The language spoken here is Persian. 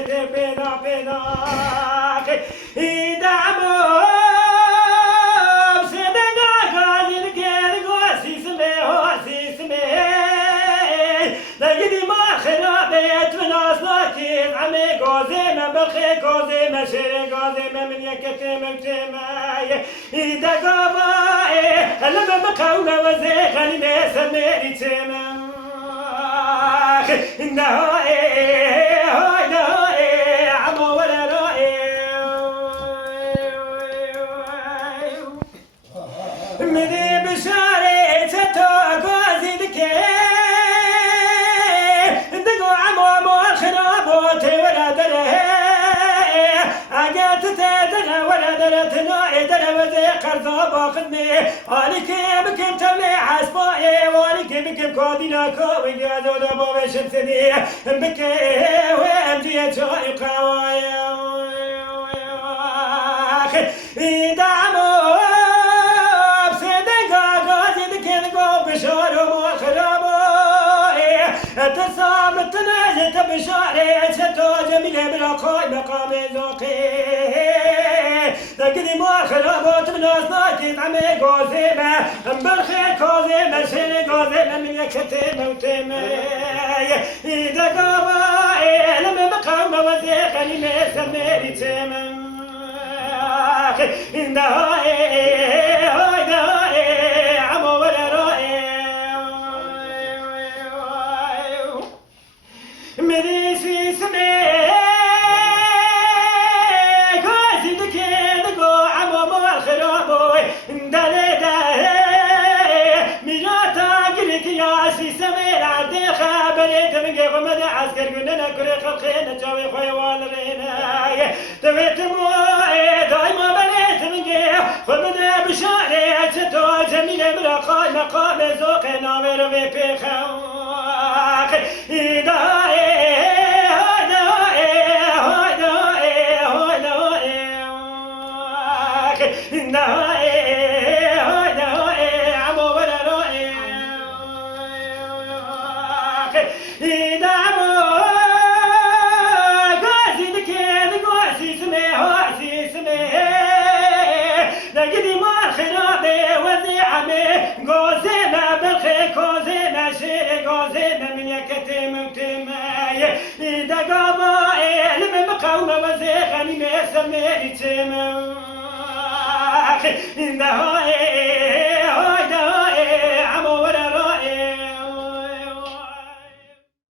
بيت بينا بينا دعمو سيدنا قادر كير سيسمي هو سيسمي دقدي ما خرابيت من أصلاكي عمي قوزيمة بخي قوزيمة شيري قوزيمة من يكتي مكتمي إذا قابا لما مقاومة وزيخني ميسميري تيمم إنه عمو ولا مني بشاري تتوقع ذيك دقوا عمو مو خرابو ولا دره أجت تدرى ولا درتنا إدرى وزي قرضا خدمي عليك بكم تمي حسبائي وعليك بكم كودينا كوي قادو دبو بشمسني بكي وامجي جاي قوايا دعمو بصدقا قاعد كنقو بشارو وخرابو تصام تنازت بشاري ستو جميلة بلاقاي مقام ذوقي لكني ما خرابات من أصناكي عمي قوزيمة بالخير قوزيمة شيري قوزيمة من يكتي موتيمة إذا قوائي لما مقام وزيقني ميسميري تيمة إنه عمو ولا رائي مني في سمي كوزي دكي دقو عمو مو الخرابوي دالي ميراتا قلك يا سي سمي العدي خابري تمنقي غمد عسكر قلنا كري خلقين جاوي خوي والرينا تبيت موي دايما بنيت منقي غمد بشاري ستو جميل ملاقاي مقام ذوقي ناوير في بيخاك قوزينا بالخي قوزينا شيري قوزينا من يكتي مكتمي إذا قضائي لما مقاومة وزيخني ميسميري تيمم إنه